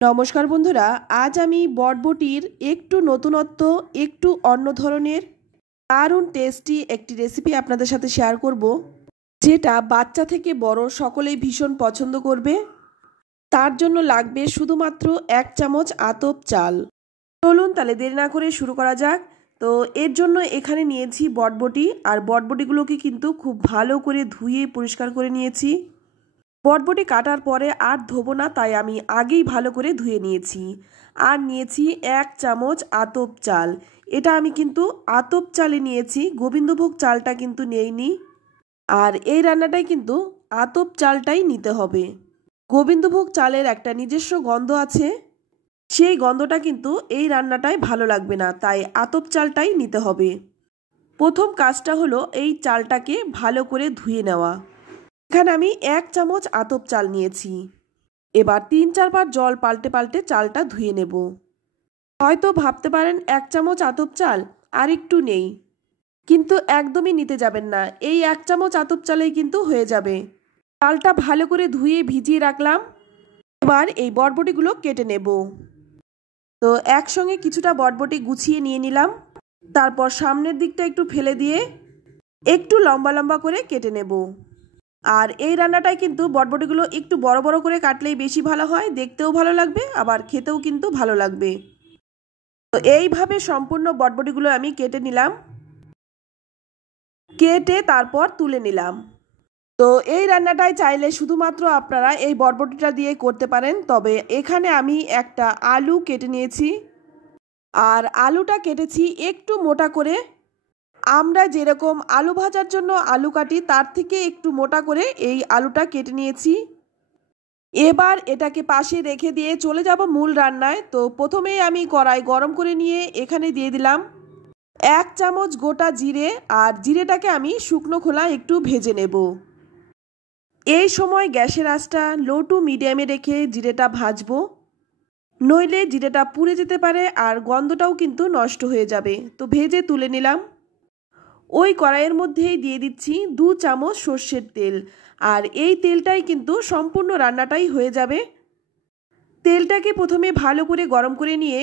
নমস্কার বন্ধুরা, আজ আমি বটবটির একটু নতুনত্ব, একটু অন্য ধরনের দারুণ টেস্টি একটি রেসিপি আপনাদের সাথে শেয়ার করব, যেটা বাচ্চা থেকে বড় সকলেই ভীষণ পছন্দ করবে। তার জন্য লাগবে শুধুমাত্র 1 চামচ আতপ চাল। চলুন তাহলে দেরি না করে শুরু করা যাক। তো এর জন্য এখানে নিয়েছি বটবটি, আর বটবটিগুলোকে কিন্তু খুব ভালো করে ধুয়ে পরিষ্কার করে নিয়েছি। বটবটি কাটার পরে আর ধোবো না, তাই আমি আগেই ভালো করে ধুয়ে নিয়েছি। আর নিয়েছি 1 চামচ আতপ চাল। এটা আমি কিন্তু আতপ চালে নিয়েছি, গোবিন্দভোগ চালটা কিন্তু নেইনি। আর এই রান্নাটাই কিন্তু আতপ চালটাই নিতে হবে। গোবিন্দভোগ চালের একটা নিজস্ব গন্ধ আছে, সেই গন্ধটা কিন্তু এই রান্নাটায় ভালো লাগবে না, তাই আতপ চালটাই নিতে হবে। প্রথম কাজটা হলো এই চালটাকে ভালো করে ধুয়ে নেওয়া। এখানে আমি 1 চামচ আতপ চাল নিয়েছি। এবার 3-4 বার জল পাল্টে পাল্টে চালটা ধুয়ে নেব। হয়তো ভাবতে পারেন 1 চামচ আতপ চাল আর একটু নেই, কিন্তু একদমই নিতে যাবেন না। এই 1 চামচ আতপ চালেই কিন্তু হয়ে যাবে। চালটা ভালো করে ধুয়ে ভিজিয়ে রাখলাম। এবার এই বটবটিগুলো কেটে নেব। তো একসঙ্গে কিছুটা বটবটি গুছিয়ে নিয়ে নিলাম। তারপর সামনের দিকটা একটু ফেলে দিয়ে একটু লম্বা লম্বা করে কেটে নেব। আর এই রান্নাটায় কিন্তু বটবটিগুলো একটু বড় বড় করে কাটলেই বেশি ভালো হয়, দেখতেও ভালো লাগবে, আবার খেতেও কিন্তু ভালো লাগবে। তো এইভাবে সম্পূর্ণ বটবটিগুলো আমি কেটে নিলাম, কেটে তারপর তুলে নিলাম। তো এই রান্নাটায় চাইলে শুধুমাত্র আপনারা এই বটবটিটা দিয়ে করতে পারেন, তবে এখানে আমি একটা আলু কেটে নিয়েছি। আর আলুটা কেটেছি একটু মোটা করে। আমরা যেরকম আলু ভাজার জন্য আলু কাটি, তার থেকে একটু মোটা করে এই আলুটা কেটে নিয়েছি। এবার এটাকে পাশে রেখে দিয়ে চলে যাব মূল রান্নায়। তো প্রথমেই আমি কড়াই গরম করে নিয়ে এখানে দিয়ে দিলাম 1 চামচ গোটা জিরে, আর জিরেটাকে আমি শুকনো খোলায় একটু ভেজে নেব। এই সময় গ্যাসের আঁচটা লো টু মিডিয়ামে রেখে জিরেটা ভাজবো, নইলে জিরেটা পুড়ে যেতে পারে আর গন্ধটাও কিন্তু নষ্ট হয়ে যাবে। তো ভেজে তুলে নিলাম। ওই কড়াইয়ের মধ্যেই দিয়ে দিচ্ছি 2 চামচ সর্ষের তেল, আর এই তেলটাই কিন্তু সম্পূর্ণ রান্নাটাই হয়ে যাবে। তেলটাকে প্রথমে ভালো করে গরম করে নিয়ে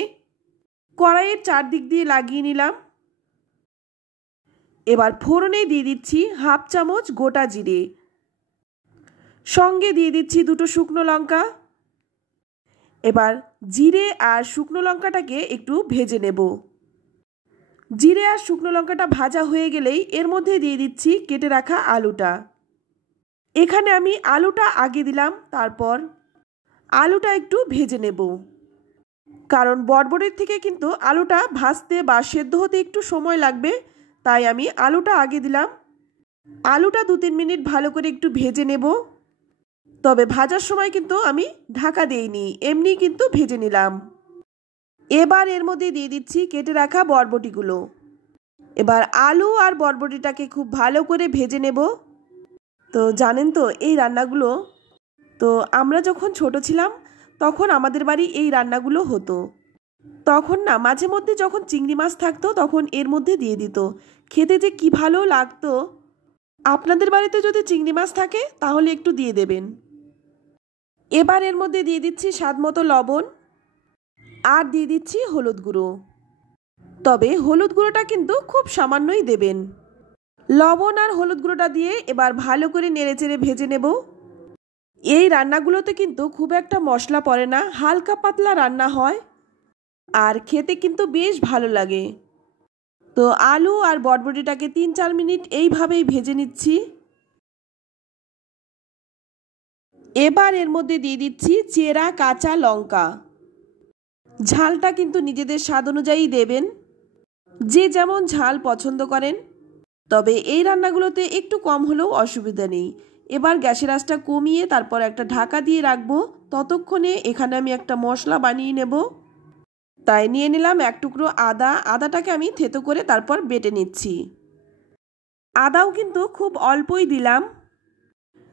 কড়াইয়ের চারদিক দিয়ে লাগিয়ে নিলাম। এবার ফোড়নে দিয়ে দিচ্ছি 1/2 চামচ গোটা জিরে, সঙ্গে দিয়ে দিচ্ছি 2টো শুকনো লঙ্কা। এবার জিরে আর শুকনো লঙ্কাটাকে একটু ভেজে নেব। জিরে আর শুকনো লঙ্কাটা ভাজা হয়ে গেলেই এর মধ্যে দিয়ে দিচ্ছি কেটে রাখা আলুটা। এখানে আমি আলুটা আগে দিলাম, তারপর আলুটা একটু ভেজে নেব, কারণ বটবটির থেকে কিন্তু আলুটা ভাজতে বা সেদ্ধ হতে একটু সময় লাগবে, তাই আমি আলুটা আগে দিলাম। আলুটা 2-3 মিনিট ভালো করে একটু ভেজে নেব, তবে ভাজার সময় কিন্তু আমি ঢাকা দেইনি, এমনি কিন্তু ভেজে নিলাম। এবার এর মধ্যে দিয়ে দিচ্ছি কেটে রাখা বটবটিগুলো। এবার আলু আর বটবটিটাকে খুব ভালো করে ভেজে নেব। তো জানেন তো এই রান্নাগুলো, তো আমরা যখন ছোট ছিলাম তখন আমাদের বাড়ি এই রান্নাগুলো হতো। তখন না মাঝে মধ্যে যখন চিংড়ি মাছ থাকতো তখন এর মধ্যে দিয়ে দিত, খেতে যে কি ভালো লাগতো। আপনাদের বাড়িতে যদি চিংড়ি মাছ থাকে তাহলে একটু দিয়ে দেবেন। এবার এর মধ্যে দিয়ে দিচ্ছি স্বাদ মতো লবণ, আর দিয়ে দিচ্ছি হলুদ গুঁড়ো। তবে হলুদ গুঁড়োটা কিন্তু খুব সামান্যই দেবেন। লবণ আর হলুদ গুঁড়োটা দিয়ে এবার ভালো করে নেড়েচেড়ে ভেজে নেব। এই রান্নাগুলোতে কিন্তু খুব একটা মশলা পড়ে না, হালকা পাতলা রান্না হয়, আর খেতে কিন্তু বেশ ভালো লাগে। তো আলু আর বটবটিটাকে 3-4 মিনিট এইভাবেই ভেজে নিচ্ছি। এবার এর মধ্যে দিয়ে দিচ্ছি চেরা কাঁচা লঙ্কা। ঝালটা কিন্তু নিজেদের স্বাদ অনুযায়ী দেবেন, যে যেমন ঝাল পছন্দ করেন। তবে এই রান্নাগুলোতে একটু কম হলেও অসুবিধা নেই। এবার গ্যাসের আঁচটা কমিয়ে তারপর একটা ঢাকা দিয়ে রাখবো। ততক্ষণে এখানে আমি একটা মশলা বানিয়ে নেব। তাই নিয়ে নিলাম 1 টুকরো আদা। আদাটাকে আমি থেতো করে তারপর বেটে নিচ্ছি। আদাও কিন্তু খুব অল্পই দিলাম।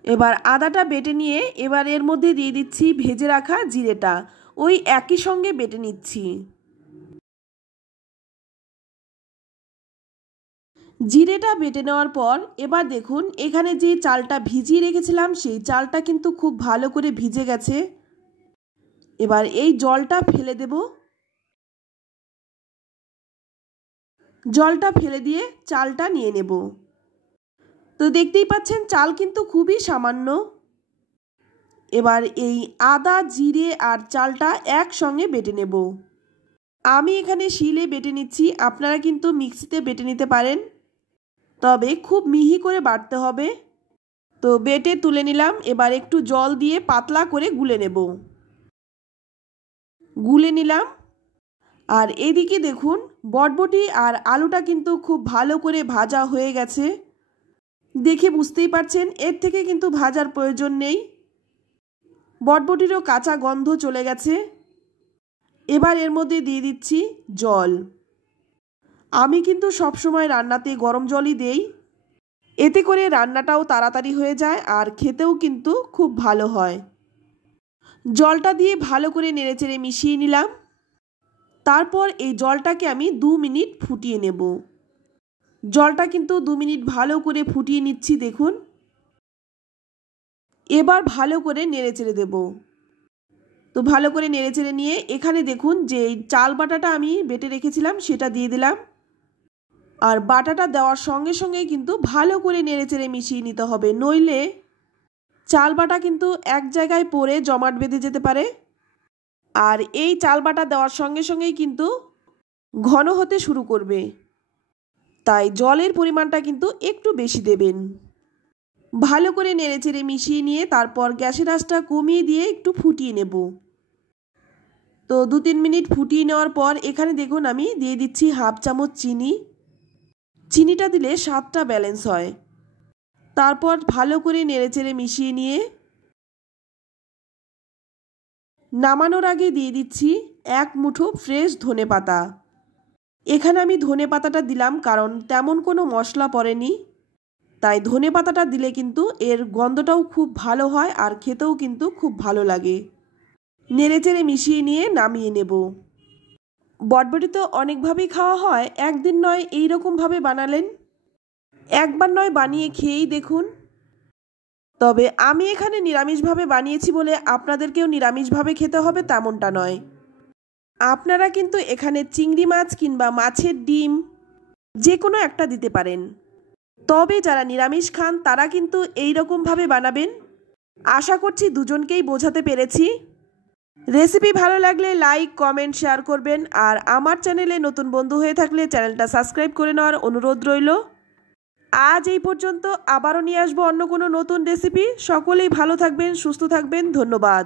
এবার আদাটা বেটে নিয়ে এবার এর মধ্যে দিয়ে দিচ্ছি ভেজে রাখা জিরেটা, ওই একই সঙ্গে বেটে নিচ্ছি। জিরেটা বেটে নেওয়ার পর এবার দেখুন এখানে যে চালটা ভিজিয়ে রেখেছিলাম সেই চালটা কিন্তু খুব ভালো করে ভিজে গেছে। এবার এই জলটা ফেলে দেব। জলটা ফেলে দিয়ে চালটা নিয়ে নেব। তো দেখতেই পাচ্ছেন চাল কিন্তু খুবই সামান্য। এবার এই আদা, জিরে আর চালটা একসঙ্গে বেটে নেব। আমি এখানে শিলে বেটে নিচ্ছি, আপনারা কিন্তু মিক্সিতে বেটে নিতে পারেন, তবে খুব মিহি করে বাটতে হবে। তো বেটে তুলে নিলাম। এবার একটু জল দিয়ে পাতলা করে গুলে নেব। গুলে নিলাম। আর এদিকে দেখুন বটবটি আর আলুটা কিন্তু খুব ভালো করে ভাজা হয়ে গেছে। দেখে বুঝতেই পারছেন এর থেকে কিন্তু ভাজার প্রয়োজন নেই। বটবটিরও কাঁচা গন্ধ চলে গেছে। এবার এর মধ্যে দিয়ে দিচ্ছি জল। আমি কিন্তু সবসময় রান্নাতে গরম জলই দেই, এতে করে রান্নাটাও তাড়াতাড়ি হয়ে যায় আর খেতেও কিন্তু খুব ভালো হয়। জলটা দিয়ে ভালো করে নেড়েচেড়ে মিশিয়ে নিলাম। তারপর এই জলটাকে আমি 2 মিনিট ফুটিয়ে নেব। জলটা কিন্তু 2 মিনিট ভালো করে ফুটিয়ে নিচ্ছি দেখুন। এবার ভালো করে নেড়েচেড়ে দেব। তো ভালো করে নেড়েচেড়ে নিয়ে এখানে দেখুন যে চাল বাটাটা আমি বেটে রেখেছিলাম সেটা দিয়ে দিলাম। আর বাটাটা দেওয়ার সঙ্গে সঙ্গেই কিন্তু ভালো করে নেড়েচেড়ে মিশিয়ে নিতে হবে, নইলে চাল বাটা কিন্তু এক জায়গায় পড়ে জমাট বেঁধে যেতে পারে। আর এই চাল বাটা দেওয়ার সঙ্গে সঙ্গেই কিন্তু ঘন হতে শুরু করবে, তাই জলের পরিমাণটা কিন্তু একটু বেশি দেবেন। ভালো করে নেড়েচেড়ে মিশিয়ে নিয়ে তারপর গ্যাসের আঁচটা কমিয়ে দিয়ে একটু ফুটিয়ে নেব। তো 2-3 মিনিট ফুটিয়ে নেওয়ার পর এখানে দেখুন আমি দিয়ে দিচ্ছি হাফ চামচ চিনি। চিনিটা দিলে স্বাদটা ব্যালেন্স হয়। তারপর ভালো করে নেড়েচেড়ে মিশিয়ে নিয়ে নামানোর আগে দিয়ে দিচ্ছি 1 মুঠো ফ্রেশ ধনেপাতা। এখানে আমি ধনেপাতাটা দিলাম কারণ তেমন কোনো মশলা পড়েনি, তাই ধনেপাতাটা দিলে কিন্তু এর গন্ধটাও খুব ভালো হয় আর খেতেও কিন্তু খুব ভালো লাগে। নেড়েচেড়ে মিশিয়ে নিয়ে নামিয়ে নেব। বটবটি তো অনেকভাবেই খাওয়া হয়, একদিন নয় এই রকমভাবে বানালেন, একবার নয় বানিয়ে খেয়েই দেখুন। তবে আমি এখানে নিরামিষভাবে বানিয়েছি বলে আপনাদেরকেও নিরামিষভাবে খেতে হবে তেমনটা নয়। আপনারা কিন্তু এখানে চিংড়ি মাছ কিংবা মাছের ডিম যে কোনো একটা দিতে পারেন। তবে যারা নিরামিষ খান তারা কিন্তু এই রকমভাবে বানাবেন। আশা করছি দুজনকেই বোঝাতে পেরেছি। রেসিপি ভালো লাগলে লাইক, কমেন্ট, শেয়ার করবেন। আর আমার চ্যানেলে নতুন বন্ধু হয়ে থাকলে চ্যানেলটা সাবস্ক্রাইব করে নেওয়ার অনুরোধ রইল। আজ এই পর্যন্ত, আবারও নিয়ে আসবো অন্য কোনো নতুন রেসিপি। সকলেই ভালো থাকবেন, সুস্থ থাকবেন। ধন্যবাদ।